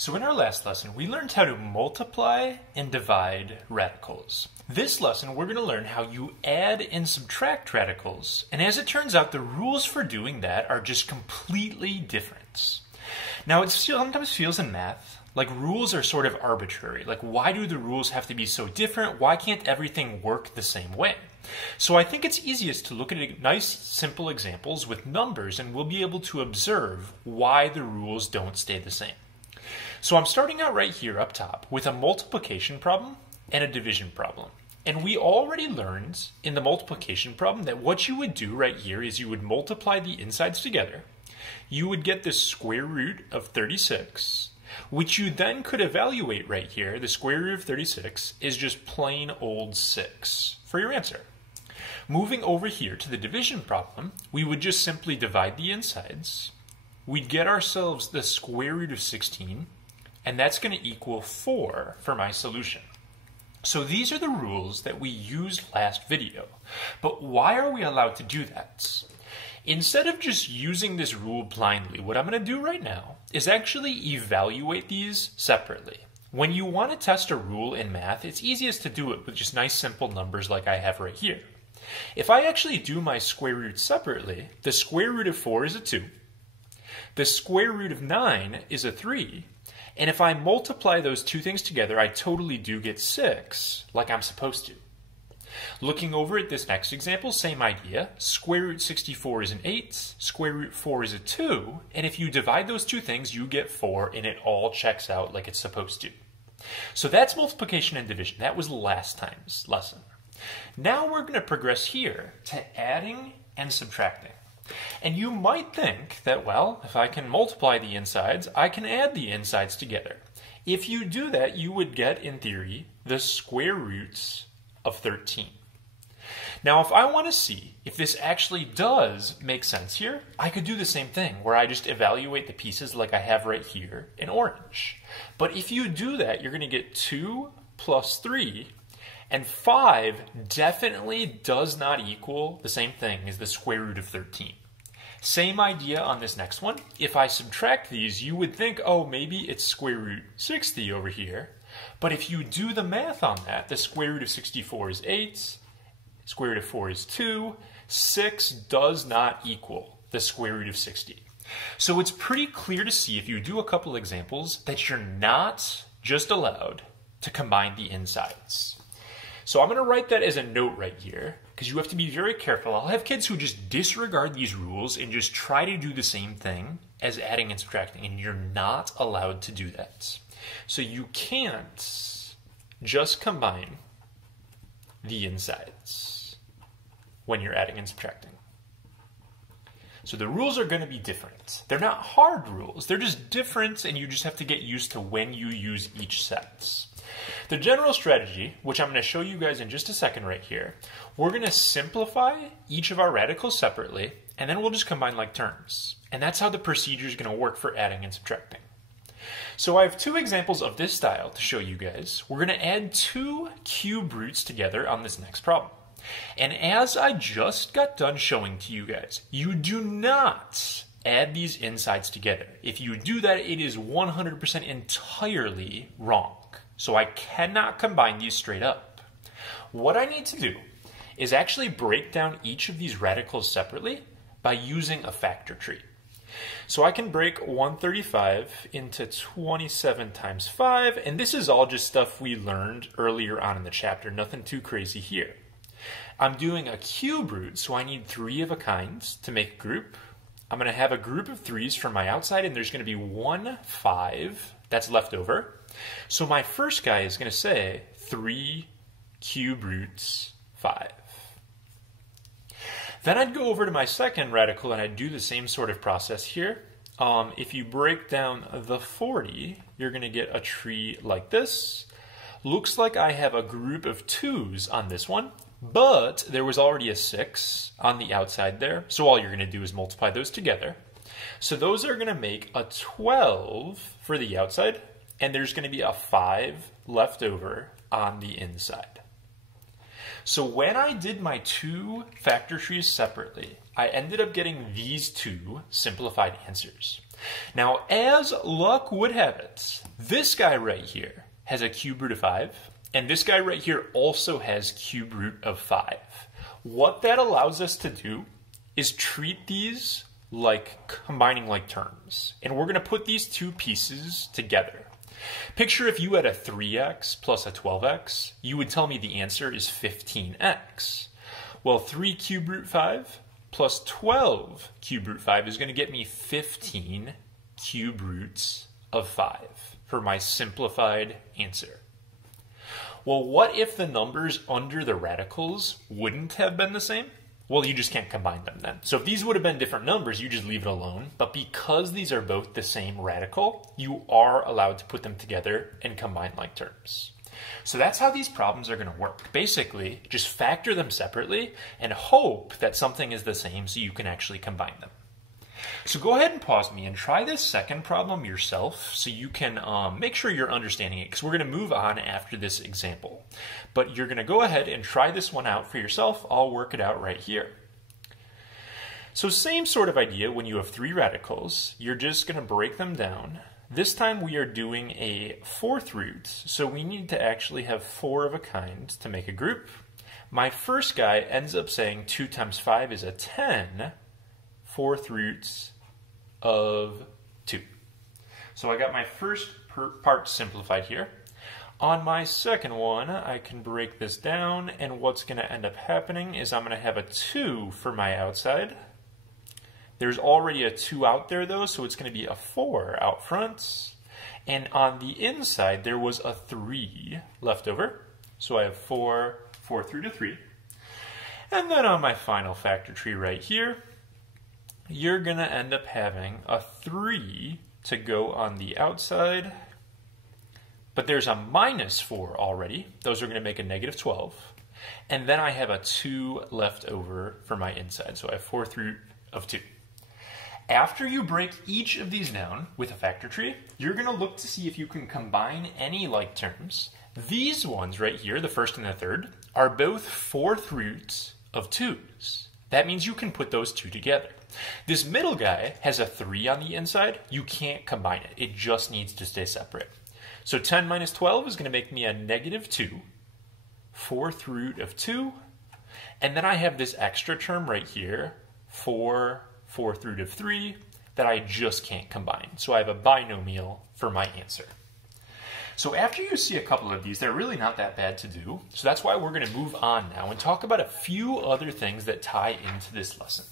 So in our last lesson, we learned how to multiply and divide radicals. This lesson, we're going to learn how you add and subtract radicals. And as it turns out, the rules for doing that are just completely different. Now, it sometimes feels in math like rules are sort of arbitrary. Like, why do the rules have to be so different? Why can't everything work the same way? So I think it's easiest to look at nice, simple examples with numbers, and we'll be able to observe why the rules don't stay the same. So I'm starting out right here up top with a multiplication problem and a division problem. And we already learned in the multiplication problem that what you would do right here is you would multiply the insides together. You would get the square root of 36, which you then could evaluate right here. The square root of 36 is just plain old 6 for your answer. Moving over here to the division problem, we would just simply divide the insides. We'd get ourselves the square root of 16, and that's going to equal 4 for my solution. So these are the rules that we used last video. But why are we allowed to do that? Instead of just using this rule blindly, what I'm going to do right now is actually evaluate these separately. When you want to test a rule in math, it's easiest to do it with just nice simple numbers like I have right here. If I actually do my square root separately, the square root of 4 is a 2. The square root of 9 is a 3. And if I multiply those two things together, I totally do get 6, like I'm supposed to. Looking over at this next example, same idea. Square root 64 is an 8, square root 4 is a 2, and if you divide those two things, you get 4, and it all checks out like it's supposed to. So that's multiplication and division. That was last time's lesson. Now we're going to progress here to adding and subtracting. And you might think that, well, if I can multiply the insides, I can add the insides together. If you do that, you would get, in theory, the square roots of 13. Now, if I want to see if this actually does make sense here, I could do the same thing where I just evaluate the pieces like I have right here in orange. But if you do that, you're going to get 2 plus 3, and 5 definitely does not equal the same thing as the square root of 13. Same idea on this next one. If I subtract these, you would think, oh, maybe it's square root 60 over here. But if you do the math on that, the square root of 64 is 8, square root of 4 is 2, 6 does not equal the square root of 60. So it's pretty clear to see if you do a couple examples that you're not just allowed to combine the insides. So I'm going to write that as a note right here, because you have to be very careful. I'll have kids who just disregard these rules and just try to do the same thing as adding and subtracting, and you're not allowed to do that. So you can't just combine the insides when you're adding and subtracting. So the rules are going to be different. They're not hard rules. They're just different, and you just have to get used to when you use each set. The general strategy, which I'm going to show you guys in just a second right here, we're going to simplify each of our radicals separately, and then we'll just combine like terms. And that's how the procedure is going to work for adding and subtracting. So I have two examples of this style to show you guys. We're going to add two cube roots together on this next problem. And as I just got done showing to you guys, you do not add these insides together. If you do that, it is 100% entirely wrong. So I cannot combine these straight up. What I need to do is actually break down each of these radicals separately by using a factor tree. So I can break 135 into 27 times 5, and this is all just stuff we learned earlier on in the chapter, nothing too crazy here. I'm doing a cube root, so I need 3 of a kind to make a group. I'm going to have a group of 3s from my outside, and there's going to be 1 5 that's left over. So my first guy is going to say 3 cube roots 5. Then I'd go over to my second radical and I'd do the same sort of process here. If you break down the 40, you're going to get a tree like this. Looks like I have a group of 2s on this one, but there was already a 6 on the outside there. So all you're going to do is multiply those together. So those are going to make a 12 for the outside, and there's going to be a 5 left over on the inside. So when I did my two factor trees separately, I ended up getting these two simplified answers. Now, as luck would have it, this guy right here has a cube root of 5, and this guy right here also has cube root of 5. What that allows us to do is treat these like combining like terms. And we're going to put these two pieces together. Picture if you had a 3x plus a 12x, you would tell me the answer is 15x. Well, 3 cube root 5 plus 12 cube root 5 is going to get me 15 cube roots of 5 for my simplified answer. Well, what if the numbers under the radicals wouldn't have been the same? Well, you just can't combine them then. So if these would have been different numbers, you just leave it alone. But because these are both the same radical, you are allowed to put them together and combine like terms. So that's how these problems are going to work. Basically, just factor them separately and hope that something is the same so you can actually combine them. So go ahead and pause me and try this second problem yourself so you can make sure you're understanding it, because we're going to move on after this example. But you're going to go ahead and try this one out for yourself. I'll work it out right here. So same sort of idea when you have 3 radicals. You're just going to break them down. This time we are doing a 4th root, so we need to actually have 4 of a kind to make a group. My first guy ends up saying 2 times 5 is a 10. 4th roots of 2. So I got my first part simplified here. On my second one, I can break this down, and what's going to end up happening is I'm going to have a 2 for my outside. There's already a 2 out there though, so it's going to be a 4 out front. And on the inside, there was a 3 left over. So I have 4 through to 3. And then on my final factor tree right here, you're going to end up having a 3 to go on the outside, but there's a minus 4 already. Those are going to make a negative 12. And then I have a 2 left over for my inside, so I have 4th root of 2. After you break each of these down with a factor tree, you're going to look to see if you can combine any like terms. These ones right here, the first and the third, are both 4th roots of 2's. That means you can put those two together. This middle guy has a 3 on the inside. You can't combine it. It just needs to stay separate. So 10 minus 12 is going to make me a negative 2, 4th root of 2. And then I have this extra term right here, 4, 4th root of 3, that I just can't combine. So I have a binomial for my answer. So after you see a couple of these, they're really not that bad to do. So that's why we're going to move on now and talk about a few other things that tie into this lesson.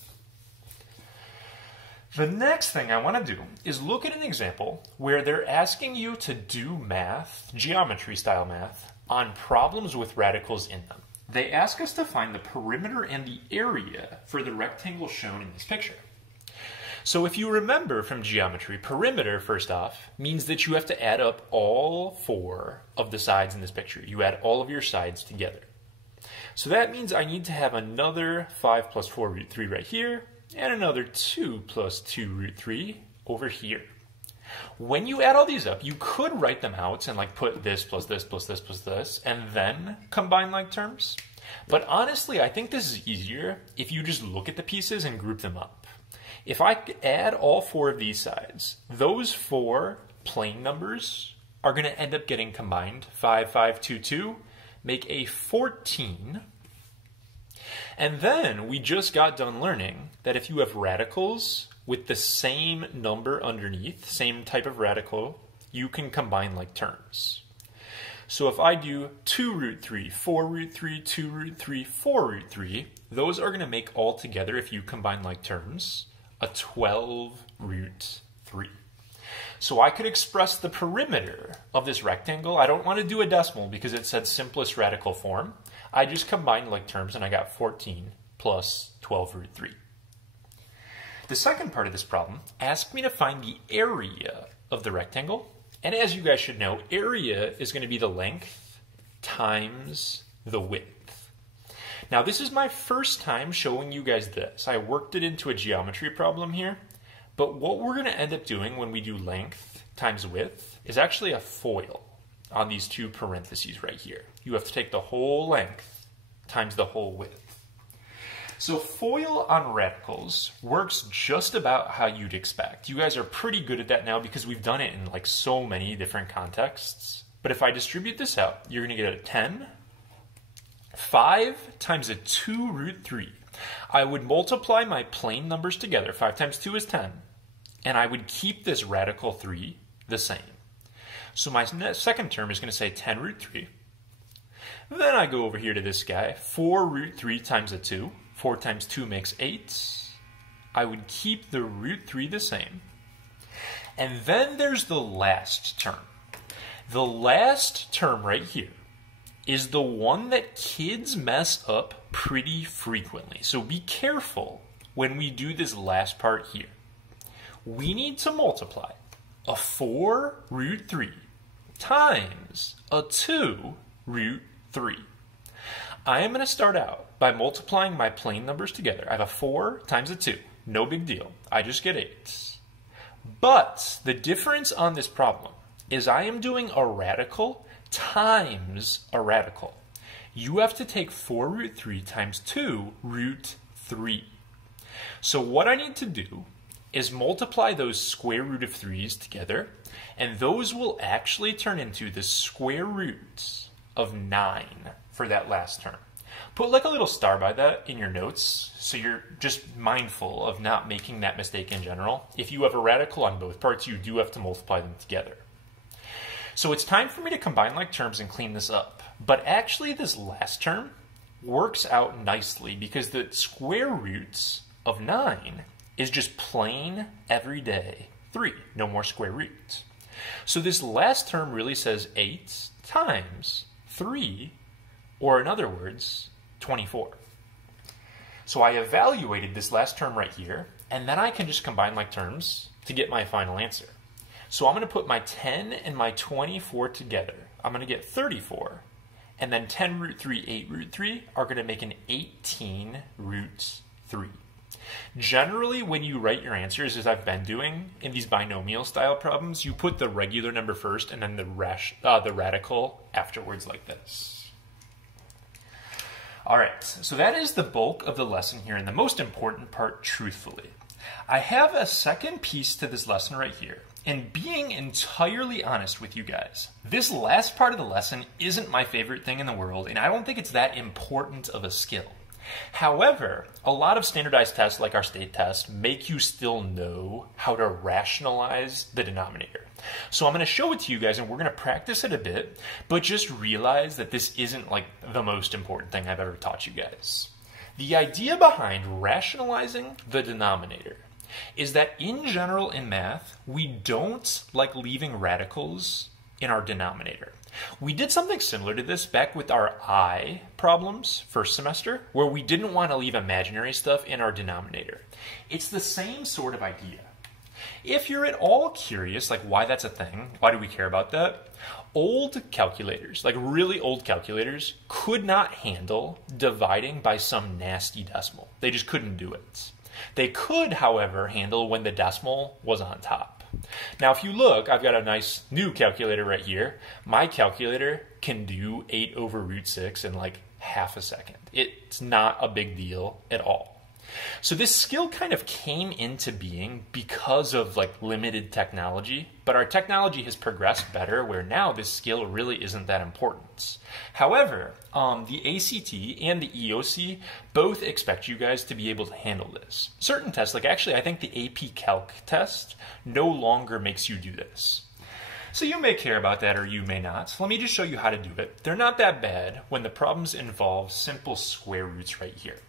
The next thing I want to do is look at an example where they're asking you to do math, geometry style math, on problems with radicals in them. They ask us to find the perimeter and the area for the rectangle shown in this picture. So if you remember from geometry, perimeter, first off, means that you have to add up all 4 of the sides in this picture. You add all of your sides together. So that means I need to have another 5 plus 4 root 3 right here, and another 2 plus 2 root 3 over here. When you add all these up, you could write them out and like put this plus this plus this plus this, and then combine like terms. But honestly, I think this is easier if you just look at the pieces and group them up. If I add all 4 of these sides, those 4 plane numbers are going to end up getting combined. 5, 5, 2, 2, make a 14. And then we just got done learning that if you have radicals with the same number underneath, same type of radical, you can combine like terms. So if I do 2 root 3, 4 root 3, 2 root 3, 4 root 3, those are going to make all together, if you combine like terms, a 12 root 3. So I could express the perimeter of this rectangle. I don't want to do a decimal because it said simplest radical form. I just combined like terms and I got 14 plus 12 root 3. The second part of this problem asked me to find the area of the rectangle. And as you guys should know, area is going to be the length times the width. Now this is my first time showing you guys this. I worked it into a geometry problem here. But what we're going to end up doing when we do length times width is actually a FOIL on these 2 parentheses right here. You have to take the whole length times the whole width. So FOIL on radicals works just about how you'd expect. You guys are pretty good at that now because we've done it in like so many different contexts. But if I distribute this out, you're going to get a 10. 5 times a 2 root 3. I would multiply my plain numbers together. 5 times 2 is 10. And I would keep this radical 3 the same. So my second term is going to say 10 root 3. Then I go over here to this guy. 4 root 3 times a 2. 4 times 2 makes 8. I would keep the root 3 the same. And then there's the last term. The last term right here is the one that kids mess up pretty frequently. So be careful when we do this last part here. We need to multiply a 4 root 3 times a 2 root 3. I am going to start out by multiplying my plain numbers together. I have a 4 times a 2. No big deal. I just get 8. But the difference on this problem is I am doing a radical times a radical. You have to take 4 root 3 times 2 root 3. So what I need to do is multiply those square root of 3's together, and those will actually turn into the square root of 9 for that last term. Put like a little star by that in your notes so you're just mindful of not making that mistake in general. If you have a radical on both parts, you do have to multiply them together. So it's time for me to combine like terms and clean this up. But actually this last term works out nicely because the square roots of 9 is just plain everyday 3. No more square roots. So this last term really says 8 times 3, or in other words, 24. So I evaluated this last term right here, and then I can just combine like terms to get my final answer. So I'm going to put my 10 and my 24 together. I'm going to get 34. And then 10 root 3, 8 root 3 are going to make an 18 root 3. Generally, when you write your answers, as I've been doing in these binomial style problems, you put the regular number first and then the radical afterwards like this. All right, so that is the bulk of the lesson here, and the most important part, truthfully. I have a second piece to this lesson right here. And being entirely honest with you guys, this last part of the lesson isn't my favorite thing in the world, and I don't think it's that important of a skill. However, a lot of standardized tests like our state test make you still know how to rationalize the denominator. So I'm going to show it to you guys and we're going to practice it a bit, but just realize that this isn't like the most important thing I've ever taught you guys. The idea behind rationalizing the denominator is that in general in math, we don't like leaving radicals in our denominator. We did something similar to this back with our I problems first semester, where we didn't want to leave imaginary stuff in our denominator. It's the same sort of idea. If you're at all curious, like why that's a thing, why do we care about that? Old calculators, like really old calculators, could not handle dividing by some nasty decimal. They just couldn't do it. They could, however, handle when the decimal was on top. Now, if you look, I've got a nice new calculator right here. My calculator can do 8 over root 6 in like half a second. It's not a big deal at all. So this skill kind of came into being because of like limited technology, but our technology has progressed better where now this skill really isn't that important. However, the ACT and the EOC both expect you guys to be able to handle this. Certain tests, like actually I think the AP Calc test no longer makes you do this. So you may care about that or you may not. Let me just show you how to do it. They're not that bad when the problems involve simple square roots right here.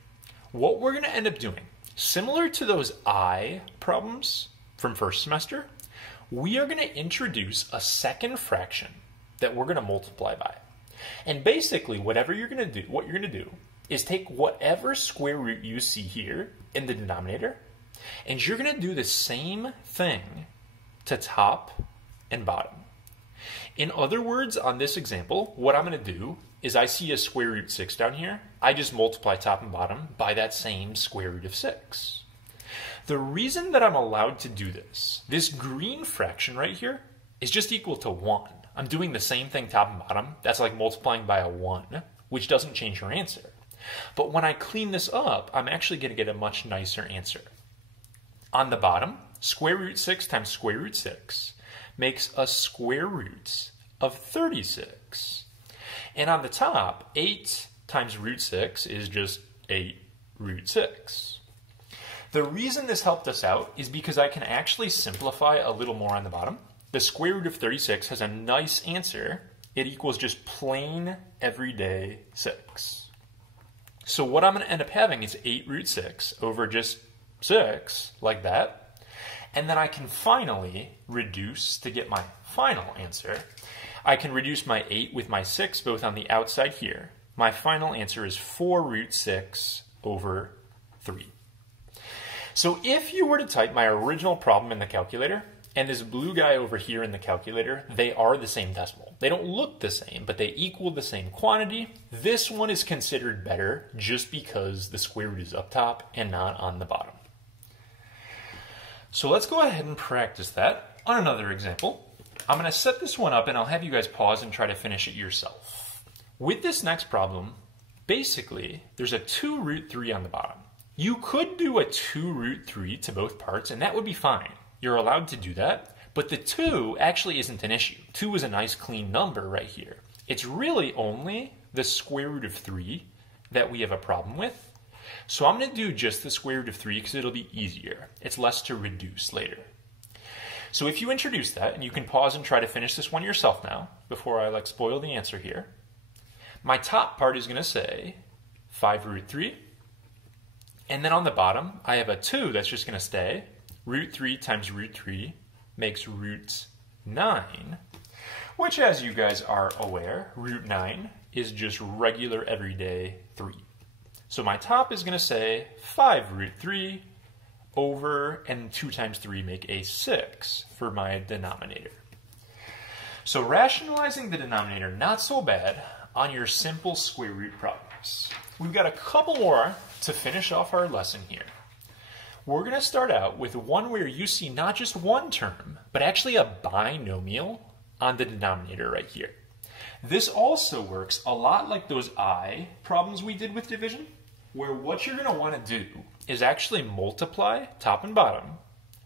What we're going to end up doing, similar to those I problems from first semester, we are going to introduce a second fraction that we're going to multiply by. And basically, what you're going to do is take whatever square root you see here in the denominator, and you're going to do the same thing to top and bottom. In other words, on this example, what I'm going to do is I see a square root 6 down here. I just multiply top and bottom by that same square root of 6. The reason that I'm allowed to do this green fraction right here is just equal to 1. I'm doing the same thing top and bottom. That's like multiplying by a 1, which doesn't change your answer. But when I clean this up, I'm actually going to get a much nicer answer. On the bottom, square root 6 times square root 6 makes a square root of 36. And on the top, 8 times root 6 is just 8 root 6. The reason this helped us out is because I can actually simplify a little more on the bottom. The square root of 36 has a nice answer. It equals just plain everyday 6. So what I'm going to end up having is 8 root 6 over just 6, like that. And then I can finally reduce to get my final answer. I can reduce my 8 with my 6 both on the outside here. My final answer is 4 root 6 over 3. So if you were to type my original problem in the calculator, and this blue guy over here in the calculator, they are the same decimal. They don't look the same, but they equal the same quantity. This one is considered better just because the square root is up top and not on the bottom. So let's go ahead and practice that on another example. I'm going to set this one up and I'll have you guys pause and try to finish it yourself. With this next problem, basically, there's a 2 root 3 on the bottom. You could do a 2 root 3 to both parts and that would be fine. You're allowed to do that, but the 2 actually isn't an issue. 2 is a nice clean number right here. It's really only the square root of 3 that we have a problem with. So I'm going to do just the square root of 3 because it'll be easier. It's less to reduce later. So if you introduce that, and you can pause and try to finish this one yourself now, before I spoil the answer here. My top part is going to say 5 root 3. And then on the bottom, I have a 2 that's just going to stay. Root 3 times root 3 makes root 9, which, as you guys are aware, root 9 is just regular everyday 3. So my top is going to say 5 root 3 over, and 2 times 3 make a 6 for my denominator. So rationalizing the denominator, not so bad on your simple square root problems. We've got a couple more to finish off our lesson here. We're going to start out with one where you see not just one term, but actually a binomial on the denominator right here. This also works a lot like those I problems we did with division, where what you're going to want to do is actually multiply top and bottom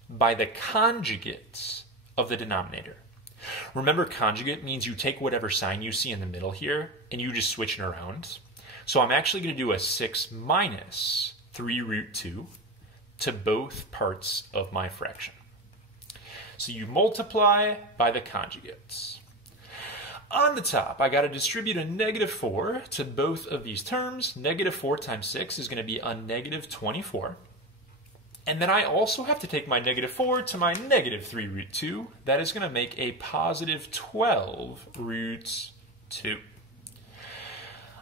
by the conjugates of the denominator. Remember, conjugate means you take whatever sign you see in the middle here and you just switch it around. So I'm actually going to do a 6 minus 3 root 2 to both parts of my fraction. So you multiply by the conjugates. On the top, I got to distribute a negative 4 to both of these terms. Negative 4 times 6 is going to be a negative 24. And then I also have to take my negative 4 to my negative 3 root 2. That is going to make a positive 12 root 2.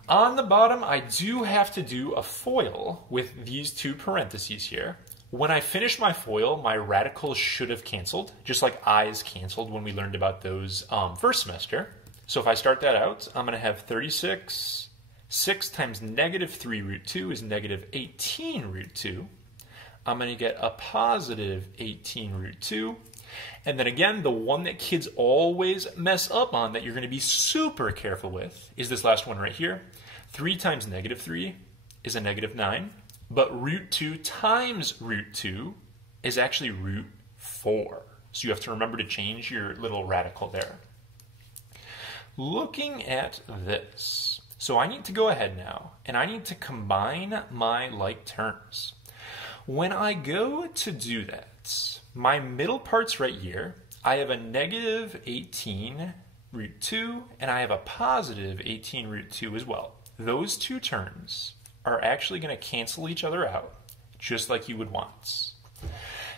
On the bottom, I do have to do a FOIL with these 2 parentheses here. When I finish my FOIL, my radicals should have canceled, just like i's canceled when we learned about those first semester. So if I start that out, I'm going to have 36. 6 times negative 3 root 2 is negative 18 root 2. I'm going to get a positive 18 root 2. And then again, the one that kids always mess up on that you're going to be super careful with is this last one right here. 3 times negative 3 is a negative 9. But root 2 times root 2 is actually root 4. So you have to remember to change your little radical there. Looking at this, so I need to go ahead now, and I need to combine my like terms. When I go to do that, my middle part's right here. I have a negative 18 root 2, and I have a positive 18 root 2 as well. Those 2 terms are actually going to cancel each other out, just like you would want.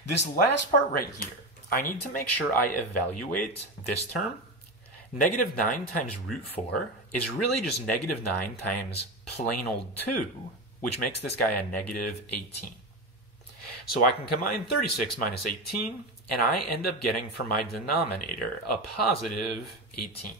This last part right here, I need to make sure I evaluate this term. Negative 9 times root 4 is really just negative 9 times plain old 2, which makes this guy a negative 18. So I can combine 36 minus 18, and I end up getting for my denominator a positive 18.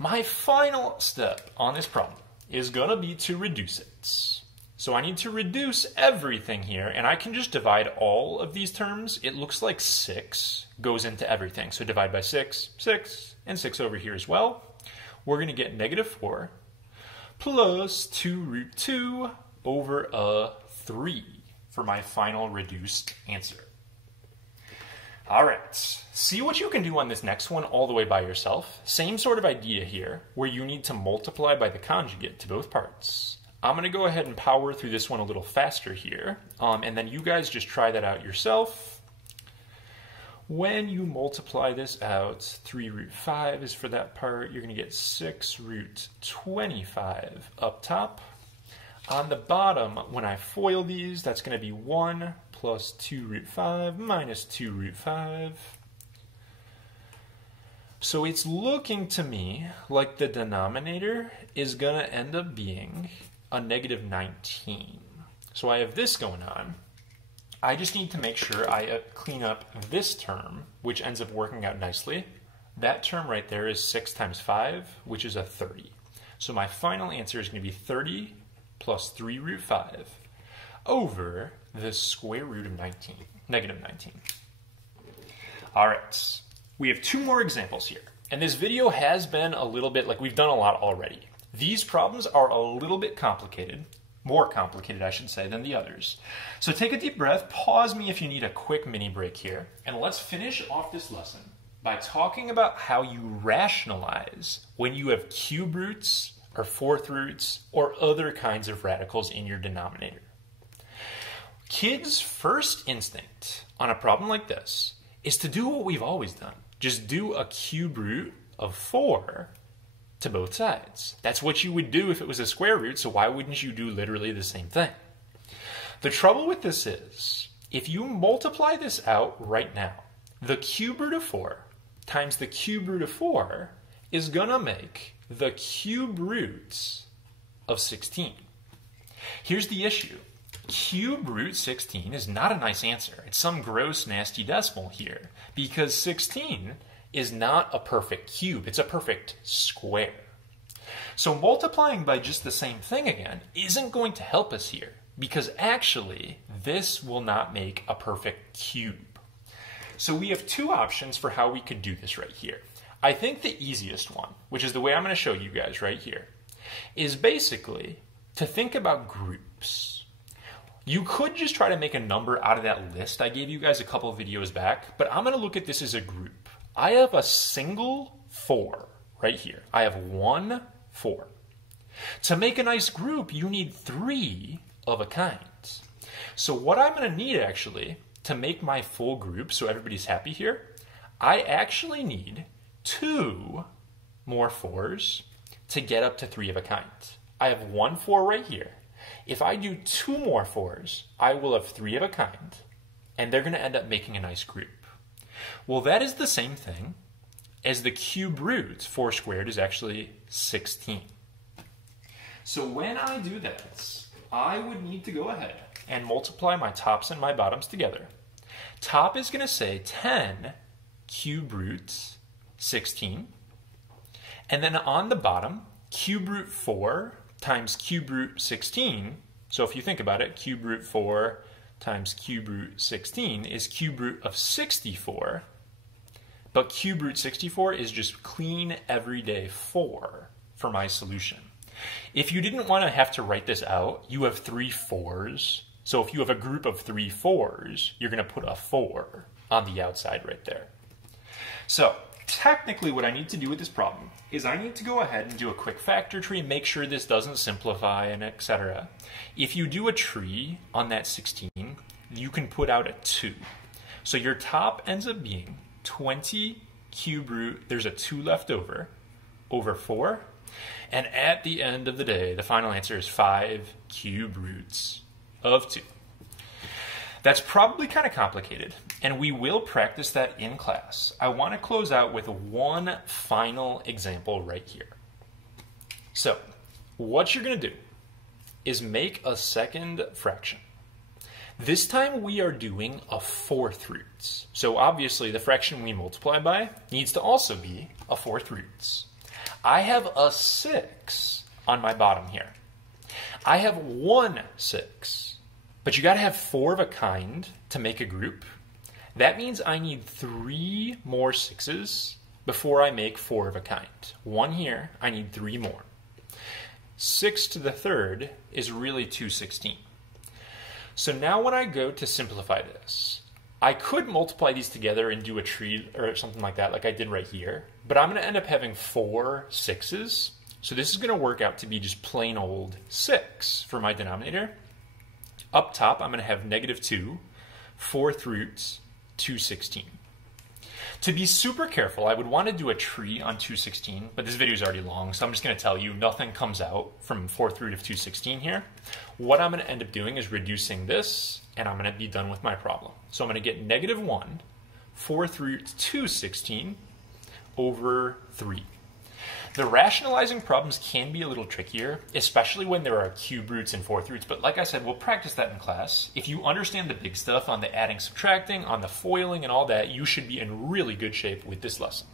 My final step on this problem is going to be to reduce it. So I need to reduce everything here, and I can just divide all of these terms. It looks like 6 goes into everything. So divide by 6, 6, and 6 over here as well. We're going to get negative 4 plus 2 root 2 over a 3 for my final reduced answer. All right, see what you can do on this next one all the way by yourself. Same sort of idea here, where you need to multiply by the conjugate to both parts. I'm going to go ahead and power through this one a little faster here, and then you guys just try that out yourself. When you multiply this out, 3 root 5 is for that part. You're going to get 6 root 25 up top. On the bottom, when I FOIL these, that's going to be 1 plus 2 root 5 minus 2 root 5. So it's looking to me like the denominator is going to end up being a negative 19. So I have this going on. I just need to make sure I clean up this term, which ends up working out nicely. That term right there is 6 times 5, which is a 30. So my final answer is going to be 30 plus 3 root 5 over the square root of 19, negative 19. All right, we have 2 more examples here. And this video has been a little bit, like we've done a lot already. These problems are a little bit complicated, more complicated I should say, than the others. So take a deep breath, pause me if you need a quick mini break here, and let's finish off this lesson by talking about how you rationalize when you have cube roots or fourth roots or other kinds of radicals in your denominator. Kids' first instinct on a problem like this is to do what we've always done. Just do a cube root of 4 to both sides. That's what you would do if it was a square root, so why wouldn't you do literally the same thing? The trouble with this is, if you multiply this out right now, the cube root of 4 times the cube root of 4 is going to make the cube roots of 16. Here's the issue. Cube root 16 is not a nice answer. It's some gross, nasty decimal here, because 16 is not a perfect cube. It's a perfect square. So multiplying by just the same thing again isn't going to help us here, because actually this will not make a perfect cube. So we have 2 options for how we could do this right here. I think the easiest one, which is the way I'm going to show you guys right here, is basically to think about groups. You could just try to make a number out of that list I gave you guys a couple of videos back, but I'm going to look at this as a group. I have a single 4 right here. I have 1 4. To make a nice group, you need 3 of a kind. So what I'm going to need actually to make my full group so everybody's happy here, I actually need 2 more 4s to get up to 3 of a kind. I have 1 4 right here. If I do 2 more 4s, I will have 3 of a kind, and they're going to end up making a nice group. Well, that is the same thing as the cube root. 4 squared is actually 16. So when I do this, I would need to go ahead and multiply my tops and my bottoms together. Top is going to say 10 cube roots 16. And then on the bottom, cube root 4 times cube root 16. So if you think about it, cube root 4 times cube root 16 is cube root of 64. But cube root 64 is just clean everyday 4 for my solution. If you didn't want to have to write this out, you have 3 4s. So if you have a group of 3 4s, you're going to put a 4 on the outside right there. So technically what I need to do with this problem is I need to go ahead and do a quick factor tree, make sure this doesn't simplify, and etc. If you do a tree on that 16, you can put out a 2. So your top ends up being 20 cube root, there's a 2 left over 4. And at the end of the day, the final answer is 5 cube roots of 2. That's probably kind of complicated, and we will practice that in class. I want to close out with one final example right here. So, what you're going to do is make a second fraction. This time we are doing a 4th roots. So obviously the fraction we multiply by needs to also be a 4th roots. I have a 6 on my bottom here. I have 1 6. But you got to have 4 of a kind to make a group. That means I need 3 more 6s before I make 4 of a kind. 1 here, I need 3 more. 6 to the third is really 216. So now when I go to simplify this, I could multiply these together and do a tree or something like that, like I did right here, but I'm going to end up having 4 6's. So this is going to work out to be just plain old 6 for my denominator. Up top, I'm going to have negative 2, 4th roots, 216. To be super careful, I would want to do a tree on 216, but this video is already long, so I'm just going to tell you nothing comes out from 4th root of 216 here. What I'm going to end up doing is reducing this, and I'm going to be done with my problem. So I'm going to get negative 1, 4th root 216 over 3. The rationalizing problems can be a little trickier, especially when there are cube roots and 4th roots, but like I said, we'll practice that in class. If you understand the big stuff on the adding, subtracting, on the foiling and all that, you should be in really good shape with this lesson.